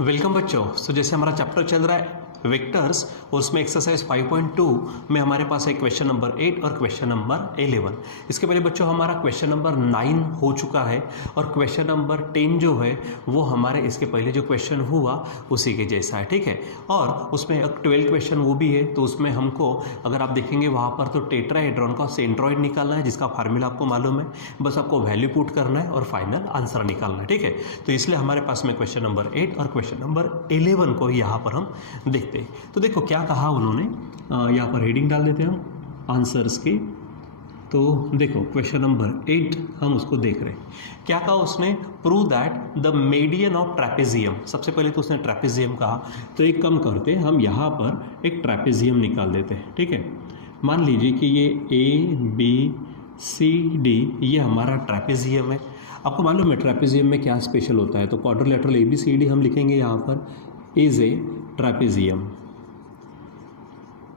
Welcome बच्चों। जैसे हमारा चैप्टर चल रहा है वेक्टर्स, उसमें एक्सरसाइज 5.2 में हमारे पास है क्वेश्चन नंबर 8 और क्वेश्चन नंबर 11। इसके पहले बच्चों हमारा क्वेश्चन नंबर 9 हो चुका है और क्वेश्चन नंबर 10 जो है वो हमारे इसके पहले जो क्वेश्चन हुआ उसी के जैसा है, ठीक है। और उसमें एक 12 क्वेश्चन वो भी है, तो उसमें हमको अगर आप देखेंगे वहाँ पर तो टेट्राहेड्रॉन का सेंट्रॉइड निकालना है, जिसका फार्मूला आपको मालूम है, बस आपको वैल्यू पुट करना है और फाइनल आंसर निकालना है, ठीक है। तो इसलिए हमारे पास में क्वेश्चन नंबर 8 और क्वेश्चन नंबर 11 को यहाँ पर हम देखते। तो देखो क्या कहा उन्होंने, यहाँ पर हेडिंग डाल देते हैं हम आंसर्स की। तो देखो क्वेश्चन नंबर 8 हम उसको देख रहे हैं। क्या कहा उसने, prove that the median of trapezium. सबसे पहले तो उसने ट्रैपेजियम कहा, तो एक कम करते हम यहाँ पर एक ट्रैपेजियम निकाल देते हैं, ठीक है। मान लीजिए कि ये ABCD ये हमारा ट्रैपेजियम है। आपको मालूम है ट्रैपेजियम में क्या स्पेशल होता है, तो क्वाड्रिलेटरल ABCD हम लिखेंगे यहाँ पर is a trapezium.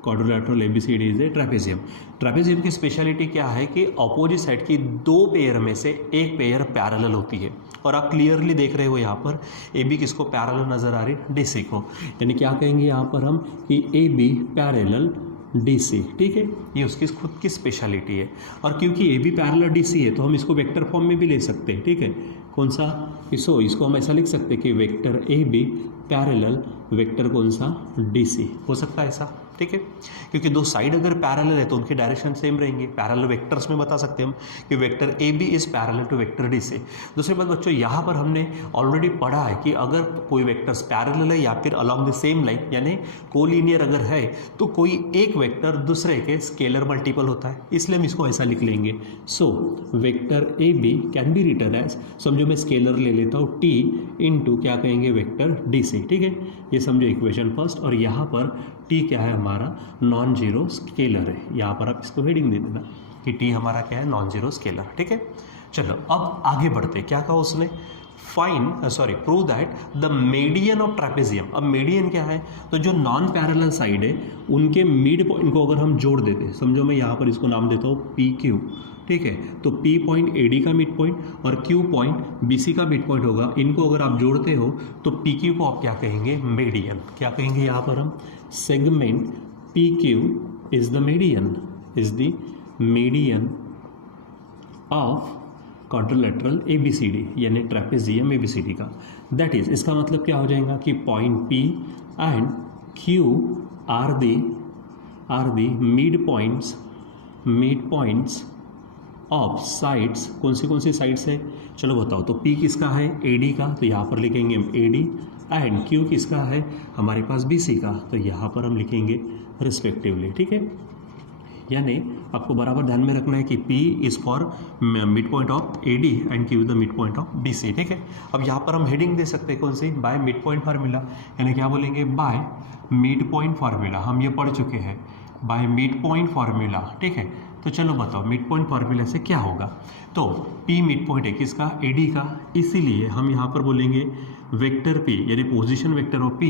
Quadrilateral ABCD is a trapezium. Trapezium की स्पेशलिटी क्या है कि अपोजिट साइड की दो पेयर में से एक पेयर पैरेलल होती है, और आप क्लियरली देख रहे हो यहाँ पर AB किसको पैरेलल नजर आ रही है, DC को। यानी क्या कहेंगे यहाँ पर हम कि AB पैरेलल DC, ठीक है। ये उसकी खुद की स्पेशलिटी है। और क्योंकि AB पैरेलल DC है तो हम इसको वेक्टर फॉर्म में भी ले सकते हैं, ठीक है। कौन सा, इसको हम ऐसा लिख सकते हैं कि वेक्टर AB पैरेलल वेक्टर कौन सा, DC हो सकता है ऐसा, ठीक है। क्योंकि दो साइड अगर पैरेलल है तो उनकी डायरेक्शन सेम रहेंगी। पैरेलल वेक्टर्स में बता सकते हैं हम कि vector AB is parallel to vector DC। दूसरी बात बच्चों, यहाँ पर हमने ऑलरेडी पढ़ा है कि अगर कोई वेक्टर्स पैरेलल है या फिर अलॉन्ग द सेम लाइन यानी कोलिनियर अगर है तो कोई एक वेक्टर दूसरे के स्केलर मल्टीपल होता है, इसलिए हम इसको ऐसा लिख लेंगे। So vector AB can be written as, समझो मैं स्केलर ले लेता हूँ T इंटू क्या कहेंगे वेक्टर DC, ठीक है। ये समझो इक्वेशन फर्स्ट। और यहाँ पर T क्या है हमारा, नॉन जीरो स्केलर है। यहाँ पर आप इसको हेडिंग दे देना कि T हमारा क्या है, नॉन जीरो स्केलर, ठीक है। चलो अब आगे बढ़ते, क्या कहा उसने, prove that the median of trapezium. अब मीडियन क्या है, तो जो नॉन पैरेलल साइड है उनके मिड पॉइंट को अगर हम जोड़ देते, समझो मैं यहाँ पर इसको नाम देता हूँ PQ, ठीक है। तो P पॉइंट AD का मिड पॉइंट और Q पॉइंट BC का मिड पॉइंट होगा। इनको अगर आप जोड़ते हो तो PQ को आप क्या कहेंगे, मीडियन। क्या कहेंगे यहाँ पर हम, segment PQ is the median of quadrilateral ABCD यानी ट्रैपेजियम ABCD का। दैट इज, इसका मतलब क्या हो जाएगा कि point P and Q are the mid points of sides. कौन सी साइड्स है, चलो बताओ। तो P किसका है, AD का, तो यहाँ पर लिखेंगे हम AD। एंड Q किसका है हमारे पास, BC का, तो यहाँ पर हम लिखेंगे रिस्पेक्टिवली, ठीक है। यानी आपको बराबर ध्यान में रखना है कि P is for mid point of AD and Q the mid point of BC, ठीक है। अब यहाँ पर हम हेडिंग दे सकते हैं कौन सी, बाय मिड पॉइंट फार्मूला, यानी क्या बोलेंगे, बाय मिड पॉइंट फार्मूला। हम ये पढ़ चुके हैं, बाय मिड पॉइंट फार्मूला, ठीक है। तो चलो बताओ मिड पॉइंट फार्मूला से क्या होगा। तो P मिड पॉइंट है किसका, AD का, इसीलिए हम यहाँ पर बोलेंगे वेक्टर P यानी position vector of P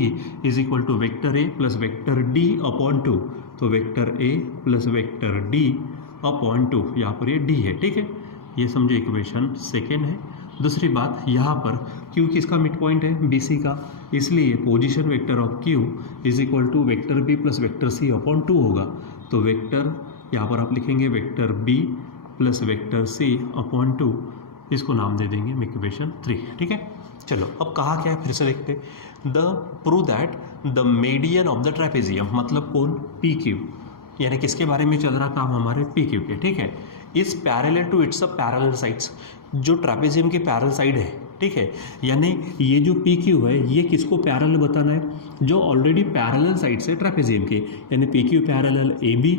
is equal to vector A plus vector D upon 2। तो vector A plus vector D upon 2, यहाँ पर ये D है, ठीक है। ये समझो इक्वेशन सेकेंड है। दूसरी बात, यहाँ पर Q किसका मिड पॉइंट है, BC का, इसलिए position vector of Q is equal to vector B plus vector C upon 2 होगा। तो वेक्टर यहाँ पर आप लिखेंगे vector B plus vector C upon 2, इसको नाम दे देंगे इक्वेशन 3, ठीक है। चलो अब कहा क्या है, फिर से देखते, the prove that the median of the trapezium, मतलब कौन, PQ, यानी किसके बारे में चल रहा काम हमारे PQ के, ठीक है। इस parallel to it's a parallel sides, जो ट्रैपेजियम की पैरेलल साइड है, ठीक है। यानी ये जो PQ है ये किसको पैरेलल बताना है, जो ऑलरेडी पैरेलल साइड से ट्रैपेजियम के, यानी PQ पैरेलल AB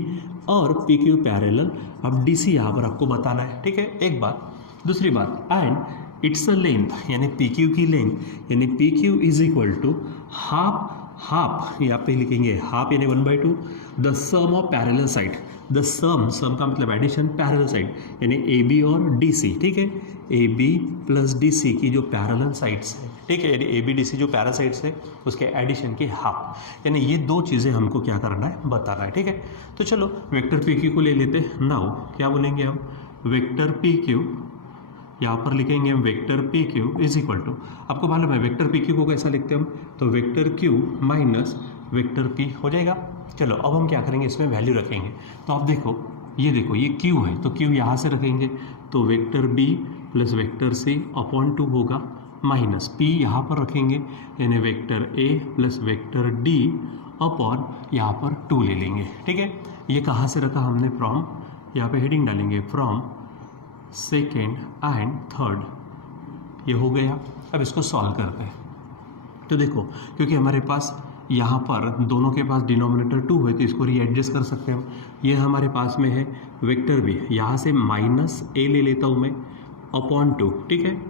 और PQ पैरेलल अब DC यहाँ पर आपको बताना है, ठीक है। एक बात, दूसरी बात, एंड इट्स अ लेंथ यानी PQ की लेंथ, यानी PQ is equal to half यहाँ पे लिखेंगे हाफ यानी 1/2 the sum of parallel side. The sum का मतलब एडिशन, पैरेलल साइड यानी AB और DC, ठीक है। AB प्लस DC की जो पैरेलल साइड्स है, ठीक है, यानी AB DC जो पैरेलल साइड्स है उसके एडिशन के हाफ, यानी ये दो चीज़ें हमको क्या करना है, बताना है, ठीक है। तो चलो वेक्टर PQ को ले लेते हैं। नाउ क्या बोलेंगे हम, वेक्टर PQ यहाँ पर लिखेंगे हम vector P Q is equal to, आपको मालूम है वेक्टर पी क्यू को कैसा लिखते हैं हम, तो vector Q minus vector P हो जाएगा। चलो अब हम क्या करेंगे, इसमें वैल्यू रखेंगे। तो आप देखो ये क्यू है, तो क्यू यहाँ से रखेंगे, तो vector B plus vector C upon 2 होगा, माइनस पी यहाँ पर रखेंगे, यानी vector A plus vector D upon यहाँ पर 2 ले लेंगे। ठीक है, ये कहाँ से रखा हमने, फ्रॉम, यहाँ पे हेडिंग डालेंगे फ्रॉम सेकेंड एंड थर्ड, ये हो गया। अब इसको सॉल्व करते हैं। तो देखो क्योंकि हमारे पास यहाँ पर दोनों के पास डिनोमिनेटर 2 है, तो इसको रीएडजस्ट कर सकते हैं हम। ये हमारे पास में है वेक्टर बी, यहाँ से माइनस ए ले लेता हूँ मैं अपॉन 2, ठीक है,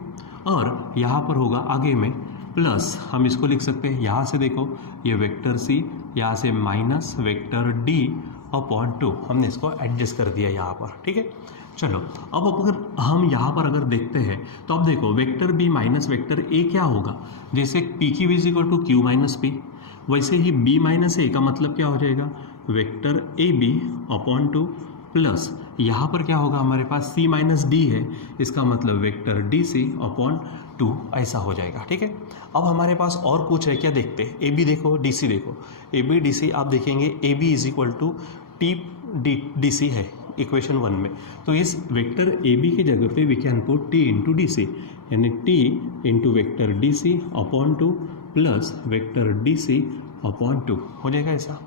और यहाँ पर होगा आगे में प्लस, हम इसको लिख सकते हैं यहाँ से देखो ये वेक्टर सी, यहाँ से माइनस वेक्टर डी अपॉन 2, हमने इसको एडजस्ट कर दिया यहाँ पर। ठीक है, चलो अब अगर हम यहाँ पर अगर देखते हैं तो अब देखो vector B minus vector A क्या होगा, जैसे P Q is equal to Q minus P, वैसे ही बी माइनस ए का मतलब क्या हो जाएगा, vector A B upon 2 plus यहाँ पर क्या होगा हमारे पास सी माइनस डी है, इसका मतलब वेक्टर डी सी अपॉन 2 ऐसा हो जाएगा। ठीक है, अब हमारे पास और कुछ है क्या, देखते हैं। ए बी देखो, डी सी देखो, ए बी डी सी आप देखेंगे A B is equal to T D C है इक्वेशन 1 में, तो इस वेक्टर ए बी की जगह पे we can put T into D C, यानी T into vector D C upon 2 plus vector D C upon 2 हो जाएगा ऐसा।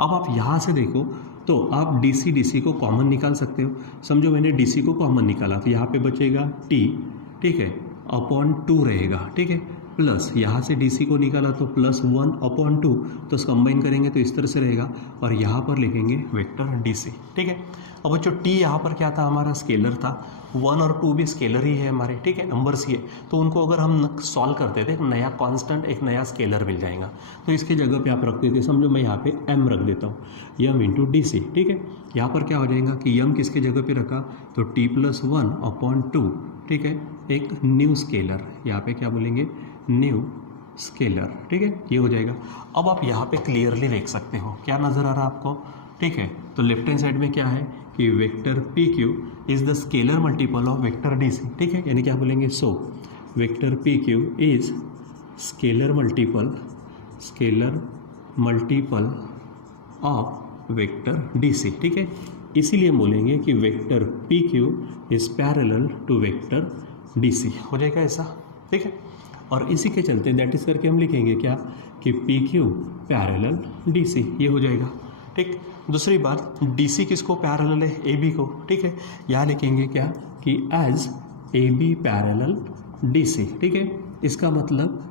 अब आप यहाँ से देखो तो आप डी सी को कॉमन निकाल सकते हो। समझो मैंने डी सी को कॉमन निकाला तो यहाँ पे बचेगा टी, ठीक है, अपॉन 2 रहेगा, ठीक है, प्लस यहाँ से डी सी को निकाला तो प्लस 1 अपॉन 2, तो कंबाइन करेंगे तो इस तरह से रहेगा, और यहाँ पर लिखेंगे वेक्टर डी सी। ठीक है, अब बच्चों टी यहाँ पर क्या था, हमारा स्केलर था, 1 और 2 भी स्केलर ही है हमारे, ठीक है, नंबर्स ही है, तो उनको अगर हम सॉल्व करते थे एक नया कांस्टेंट, एक नया स्केलर मिल जाएगा। तो इसके जगह पे आप रख देते, समझो मैं यहाँ पे m रख देता हूँ, यम इंटू डी सी। ठीक है, यहाँ पर क्या हो जाएगा कि यम किसके जगह पे रखा, तो टी प्लस 1 अपॉन 2, ठीक है, एक न्यू स्केलर, यहाँ पे क्या बोलेंगे, न्यू स्केलर। ठीक है, ये हो जाएगा। अब आप यहाँ पे क्लियरली देख सकते हो, क्या नज़र आ रहा है आपको, ठीक है, तो लेफ्ट हैंड साइड में क्या है कि vector P Q is the scalar multiple of vector D C. ठीक है, यानी क्या बोलेंगे, so vector P Q is scalar multiple of vector D C. ठीक है, इसीलिए बोलेंगे कि vector P Q is parallel to vector D C, हो जाएगा ऐसा। ठीक है, और इसी के चलते दैट इज करके हम लिखेंगे क्या कि P Q parallel D C, ये हो जाएगा। ठीक, दूसरी बात, डी सी किसको पैरेलल है, ए बी को। ठीक है, यहाँ लिखेंगे क्या कि as A B parallel D C. ठीक है, इसका मतलब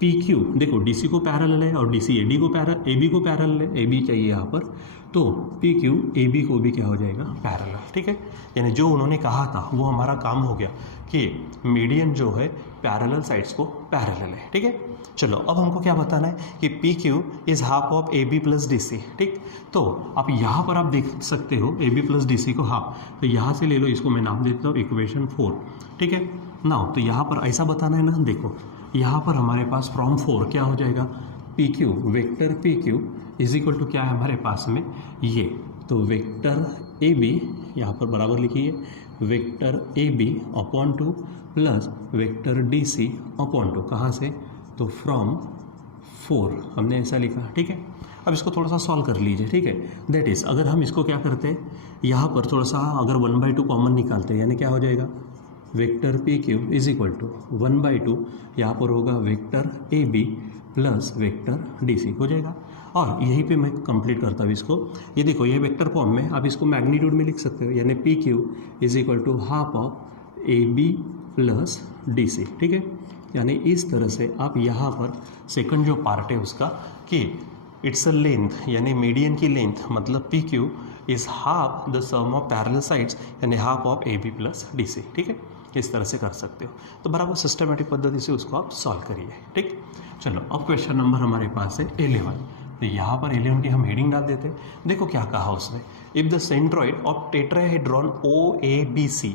पी क्यू, देखो डी सी को पैरेलल है और डी सी ए बी को पैरेलल है, ए बी चाहिए यहाँ पर, तो पी क्यू ए बी को भी क्या हो जाएगा, पैरेलल। ठीक है, यानी जो उन्होंने कहा था वो हमारा काम हो गया कि मीडियन जो है पैरेलल साइड्स को पैरेलल है। ठीक है, चलो अब हमको क्या बताना है कि P Q is half of A B plus D C. ठीक, तो आप यहाँ पर आप देख सकते हो A B plus D C को हाफ, तो यहाँ से ले लो, इसको मैं नाम देता हूँ इक्वेशन 4। ठीक है, नाउ तो यहाँ पर ऐसा बताना है ना, देखो यहाँ पर हमारे पास फ्रॉम 4 क्या हो जाएगा, P Q, vector P Q is equal to क्या है हमारे पास में ये, तो वेक्टर ए बी यहाँ पर बराबर लिखिए, vector A B upon 2 plus vector D C upon 2, कहाँ से, तो फ्रॉम 4 हमने ऐसा लिखा। ठीक है, अब इसको थोड़ा सा सॉल्व कर लीजिए। ठीक है, दैट इज़ अगर हम इसको क्या करते हैं, यहाँ पर थोड़ा सा अगर 1/2 कॉमन निकालते हैं, यानी क्या हो जाएगा, vector P Q is equal to 1/2, यहाँ पर होगा vector A B plus vector D C, हो जाएगा। और यहीं पे मैं कंप्लीट करता हूँ इसको, ये देखो ये वेक्टर फॉर्म में आप इसको मैग्नीट्यूड में लिख सकते हो, यानी P Q is equal to half of A B plus D C. ठीक है, यानी इस तरह से आप यहाँ पर सेकंड जो पार्ट है उसका कि इट्स अ लेंथ, यानी मीडियन की लेंथ मतलब P Q is half the sum of parallel sides, यानी half of A B plus D C. ठीक है, इस तरह से कर सकते हो, तो बराबर सिस्टमेटिक पद्धति से उसको आप सॉल्व करिए। ठीक, चलो अब क्वेश्चन नंबर हमारे पास है 11, तो यहाँ पर 11 की हम हेडिंग डाल देते हैं। देखो क्या कहा उसने, if the centroid of tetrahedron O A B C,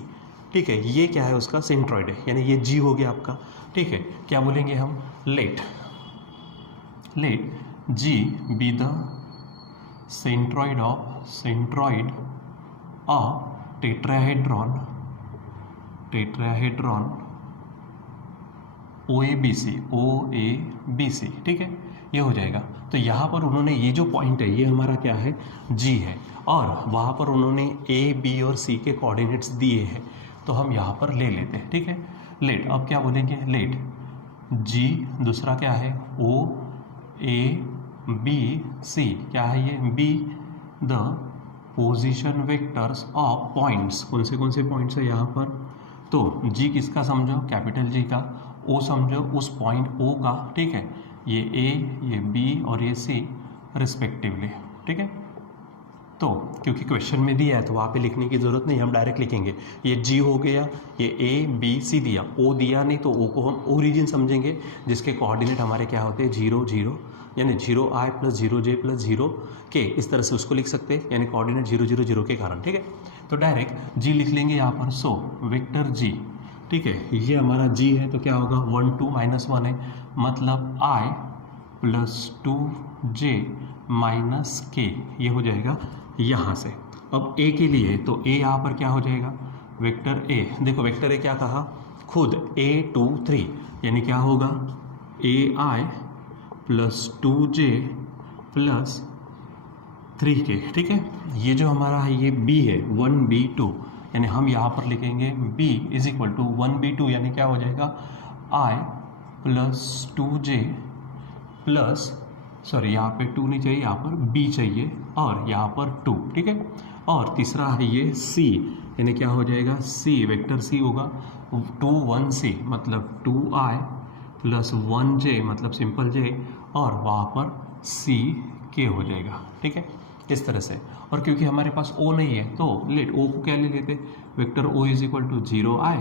ठीक है, ये क्या है उसका सेंट्रॉइड है, यानी ये जी हो गया आपका। ठीक है, क्या बोलेंगे हम, let G be the centroid of tetrahedron tetrahedron O A B C, ठीक है, ये हो जाएगा। तो यहाँ पर उन्होंने ये जो पॉइंट है ये हमारा क्या है, जी है, और वहाँ पर उन्होंने ए बी और सी के कोऑर्डिनेट्स दिए हैं, तो हम यहाँ पर ले लेते हैं, ठीक है। लेट, अब क्या बोलेंगे, लेट जी, दूसरा क्या है ओ ए बी सी, क्या है ये be the position vectors of points, कौन से पॉइंट्स है यहाँ पर, तो जी किसका समझो, कैपिटल जी का, ओ समझो उस पॉइंट ओ का, ठीक है, ये ए, ये बी और ये सी रिस्पेक्टिवली, ठीक है। तो क्योंकि क्वेश्चन में दिया है तो वहाँ पे लिखने की ज़रूरत नहीं, हम डायरेक्ट लिखेंगे, ये जी हो गया, ये ए बी सी दिया, ओ दिया नहीं तो ओ को हम ओरिजिन समझेंगे, जिसके कोऑर्डिनेट हमारे क्या होते हैं 0 0, यानी 0i + 0j + 0k, इस तरह से उसको लिख सकते हैं, यानी कोऑर्डिनेट 0 0 0 के कारण, ठीक है। तो डायरेक्ट जी लिख लेंगे यहाँ पर, सो वेक्टर जी, ठीक है, ये हमारा जी है, तो क्या होगा 1 2 -1 है, मतलब i + 2j - k, ये हो जाएगा यहाँ से। अब a के लिए, तो a यहाँ पर क्या हो जाएगा, वेक्टर a, देखो वेक्टर a क्या कहा, खुद a 2 3, यानी क्या होगा ai + 2j + 3k, ठीक है। ये जो हमारा है ये b है 1b2, यानी हम यहाँ पर लिखेंगे b = 1b2, यानी क्या हो जाएगा i + 2j प्लस, सॉरी यहाँ पे 2 नहीं चाहिए, यहाँ पर b चाहिए, और यहाँ पर 2, ठीक है। और तीसरा है ये c, यानी क्या हो जाएगा c, वेक्टर c होगा 2 1 c, मतलब 2i + 1j, मतलब सिंपल j, और वहाँ पर c k हो जाएगा, ठीक है, इस तरह से। और क्योंकि हमारे पास o नहीं है तो लेट o को क्या ले लेते, vector o = 0i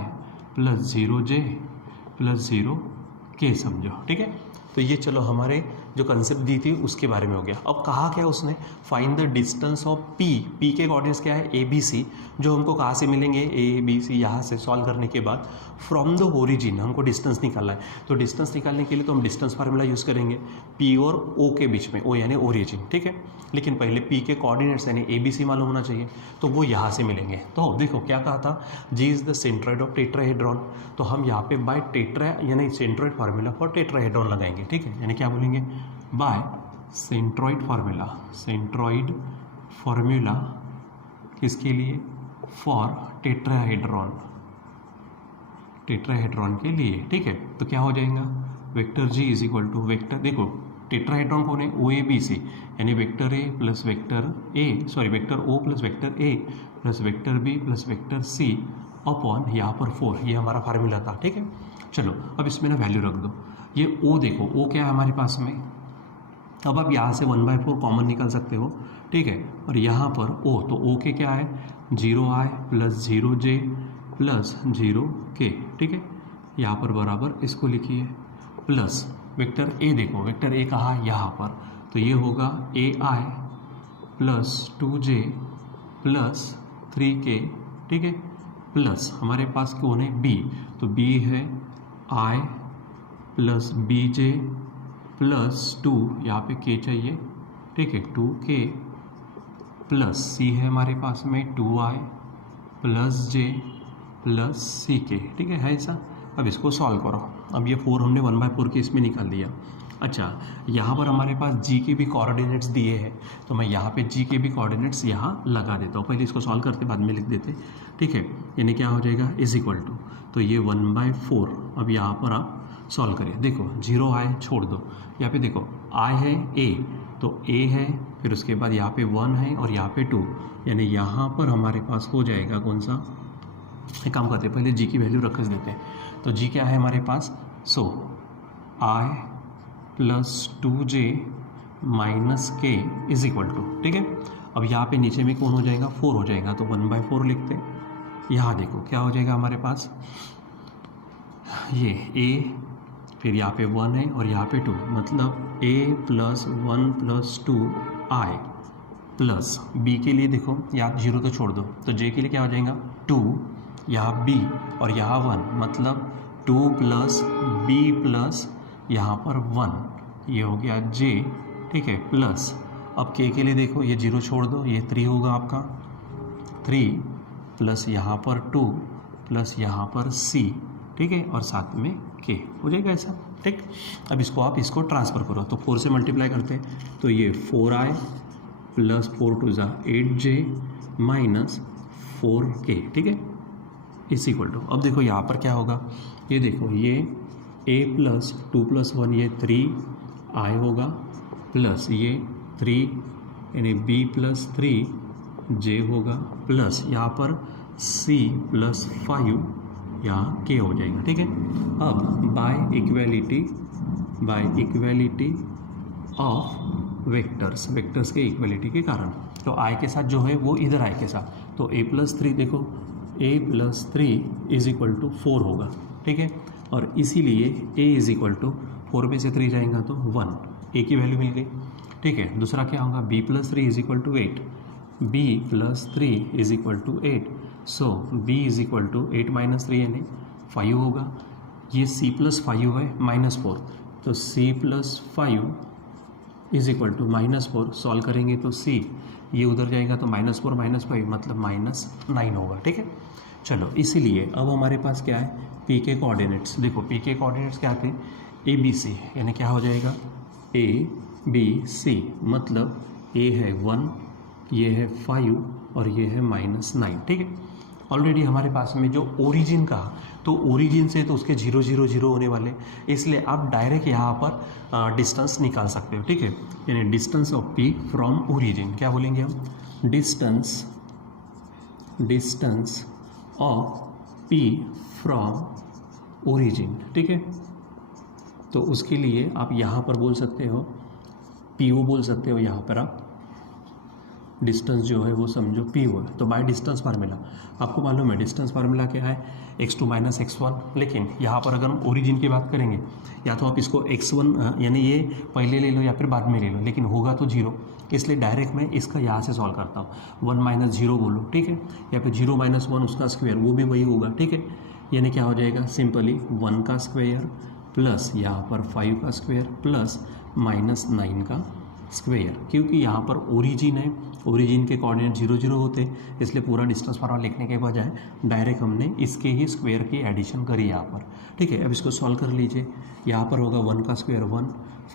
+ 0j + 0k समझो, ठीक है। तो ये चलो हमारे जो कंसेप्ट दी थी उसके बारे में हो गया। अब कहा क्या उसने, find the distance of P, P के कोऑर्डिनेट्स क्या है ए बी सी, जो हमको कहाँ से मिलेंगे ए बी सी, यहाँ से सॉल्व करने के बाद फ्रॉम द ओरिजिन हमको डिस्टेंस निकालना है। तो डिस्टेंस निकालने के लिए तो हम डिस्टेंस फार्मूला यूज़ करेंगे पी और ओ के बीच में, ओ यानी ओरिजिन, ठीक है। लेकिन पहले पी के कोऑर्डिनेट्स यानी ए बी सी मालूम होना चाहिए, तो वो यहाँ से मिलेंगे। तो देखो क्या कहा था, G is the centroid of tetrahedron, तो हम यहाँ पे बाय टेट्रा यानी सेंट्रॉइड फार्मूला फॉर टेट्राहेड्रॉन लगाएंगे, ठीक है, यानी क्या बोलेंगे बाय सेंट्रॉइड फार्मूला किसके लिए, फॉर टेट्राहेड्रॉन के लिए, ठीक है। तो क्या हो जाएगा, वेक्टर जी = वेक्टर, देखो टेट्राहेड्रॉन कौन है ओ ए बी सी, यानी vector A + vector A, sorry vector O + vector A + vector B + vector C upon यहाँ पर 4, ये हमारा फार्मूला था, ठीक है। चलो अब इसमें ना वैल्यू रख दो, ये ओ देखो, ओ क्या है हमारे पास में, अब आप यहाँ से 1/4 कॉमन निकाल सकते हो, ठीक है। और यहाँ पर ओ, तो ओ के क्या है 0i + 0j + 0k, ठीक है, यहाँ पर बराबर इसको लिखिए, प्लस वेक्टर ए, देखो वेक्टर ए कहाँ यहाँ पर, तो ये होगा ai + 2j + 3k, ठीक है, प्लस हमारे पास कौन है b, तो b है i + bj + 2, यहाँ पे k चाहिए, ठीक है, 2k प्लस c है हमारे पास में 2i + j + ck, ठीक है ऐसा। अब इसको सॉल्व करो, अब ये 4 हमने 1/4 के इसमें निकाल दिया। अच्छा, यहाँ पर हमारे पास g के भी कोऑर्डिनेट्स दिए हैं, तो मैं यहाँ पे g के भी कोऑर्डिनेट्स यहाँ लगा देता हूँ, पहले इसको सॉल्व करते बाद में लिख देते, ठीक है। यानी क्या हो जाएगा = तो ये 1/4, अब यहाँ पर आप सॉल्व करिए, देखो 0i छोड़ दो, यहाँ पे देखो i है a, तो a है, फिर उसके बाद यहाँ पे 1 है और यहाँ पे 2, यानी यहाँ पर हमारे पास हो जाएगा कौन सा, एक काम करते हैं पहले g की वैल्यू रख देते हैं, तो g क्या है हमारे पास, सो i + 2j - k = ठीक है। अब यहाँ पे नीचे में कौन हो जाएगा 4 हो जाएगा, तो 1/4 लिखते हैं। यहाँ देखो क्या हो जाएगा हमारे पास, ये a, फिर यहाँ पे 1 है और यहाँ पे 2, मतलब a + 1 + 2i प्लस b के लिए देखो यहाँ 0 तो छोड़ दो, तो j के लिए क्या हो जाएगा 2, यहाँ b और यहाँ 1, मतलब 2 + b प्लस यहाँ पर 1, ये हो गया j, ठीक है, प्लस अब k के लिए देखो ये 0 छोड़ दो, ये 3 होगा आपका, 3 प्लस यहाँ पर 2, प्लस यहाँ पर C, ठीक है, और साथ में K हो जाएगा ऐसा, ठीक। अब इसको ट्रांसफ़र करो, तो 4 से मल्टीप्लाई करते हैं तो ये 4i प्लस 4 2 ज़ा 8j माइनस 4k, ठीक है, इस इक्वल टू, अब देखो यहाँ पर क्या होगा, ये देखो ये a प्लस 2 प्लस 1 ये 3i होगा प्लस ये 3 यानी b प्लस 3j होगा प्लस यहाँ पर c प्लस 5 यहाँ k हो जाएगा, ठीक है। अब बाय इक्वेलिटी ऑफ वेक्टर्स के इक्वेलिटी के कारण, तो i के साथ जो है वो इधर i के साथ, तो a प्लस 3 देखो a plus 3 is equal to 4 होगा, ठीक है, और इसीलिए a इज इक्वल टू 4 में से 3 जाएगा तो 1, a की वैल्यू मिल गई, ठीक है। दूसरा क्या होगा, b plus 3 is equal to 8, b plus 3 is equal to 8, so b is equal to 8 minus 3 यानी 5 होगा। ये c प्लस 5 है माइनस 4, तो c plus 5 is equal to minus 4, solve करेंगे तो c ये उधर जाएगा तो माइनस 4 माइनस 5 मतलब -9 होगा, ठीक है। चलो इसीलिए अब हमारे पास क्या है, p के कोऑर्डिनेट्स, देखो p के कोऑर्डिनेट्स क्या थे, a b c, यानी क्या हो जाएगा a b c, मतलब a है 1, ये है 5 और ये है -9, ठीक है। ऑलरेडी हमारे पास में जो ओरिजिन का, तो ओरिजिन से तो उसके 0 0 0 होने वाले, इसलिए आप डायरेक्ट यहाँ पर डिस्टेंस निकाल सकते हो, ठीक है, यानी distance of p from origin, क्या बोलेंगे हम, distance of p from origin, ठीक है। तो उसके लिए आप यहाँ पर बोल सकते हो PO बोल सकते हो, यहाँ पर आप डिस्टेंस जो है वो समझो PO है, तो बाय डिस्टेंस फार्मूला आपको मालूम है, डिस्टेंस फार्मूला क्या है, x2 माइनस x1, लेकिन यहाँ पर अगर हम ओरिजिन की बात करेंगे, या तो आप इसको x1 यानी ये पहले ले लो या फिर बाद में ले लो, लेकिन होगा तो 0, इसलिए डायरेक्ट मैं इसका यहाँ से सॉल्व करता हूँ, 1 माइनस 0 बोलो, ठीक है, या फिर 0 माइनस 1 उसका स्क्वायर, वो भी वही होगा, ठीक है, यानी क्या हो जाएगा, सिंपली 1 का स्क्वायर प्लस यहाँ पर 5 का स्क्वायर प्लस -9 का स्क्वायर, क्योंकि यहाँ पर ओरिजिन है, ओरिजिन के कोऑर्डिनेट 0 0 होते हैं, इसलिए पूरा डिस्टेंस फार्मूला लिखने के बजाय डायरेक्ट हमने इसके ही स्क्वायर की एडिशन करी यहाँ पर, ठीक है। अब इसको सॉल्व कर लीजिए, यहाँ पर होगा 1 का स्क्वायर 1,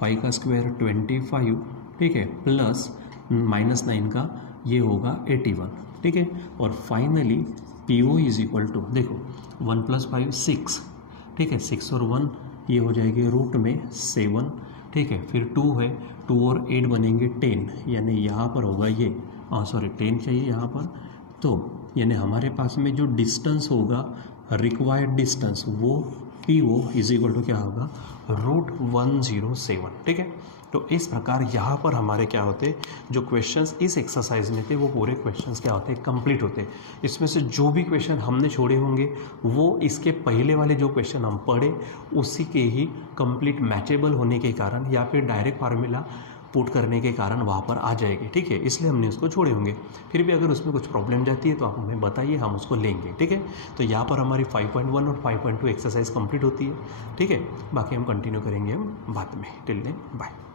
5 का स्क्वायर 25, ठीक है, प्लस -9 का ये होगा 81, ठीक है, और finally PO is equal to, देखो 1 प्लस 5 6, ठीक है, 6 और 1 ये हो जाएगी रूट में 7, ठीक है, फिर 2 है, 2 और 8 बनेंगे 10, यानी यहाँ पर होगा ये 10 चाहिए यहाँ पर, तो यानी हमारे पास में जो डिस्टेंस होगा, रिक्वायर्ड डिस्टेंस, वो PO इज इक्वल टू क्या होगा, √107, ठीक है। तो इस प्रकार यहाँ पर हमारे क्या होते, जो क्वेश्चंस इस एक्सरसाइज में थे वो पूरे क्वेश्चंस क्या होते, कंप्लीट होते। इसमें से जो भी क्वेश्चन हमने छोड़े होंगे वो इसके पहले वाले जो क्वेश्चन हम पढ़े उसी के ही कंप्लीट मैचेबल होने के कारण या फिर डायरेक्ट फार्मूला पुट करने के कारण वहाँ पर आ जाएगी, ठीक है, इसलिए हमने उसको छोड़े होंगे। फिर भी अगर उसमें कुछ प्रॉब्लम जाती है तो आप हमें बताइए, हम उसको लेंगे, ठीक है। तो यहाँ पर हमारी 5.1 और 5.2 एक्सरसाइज कंप्लीट होती है, ठीक है, बाकी हम कंटिन्यू करेंगे हम बाद में। Till then bye.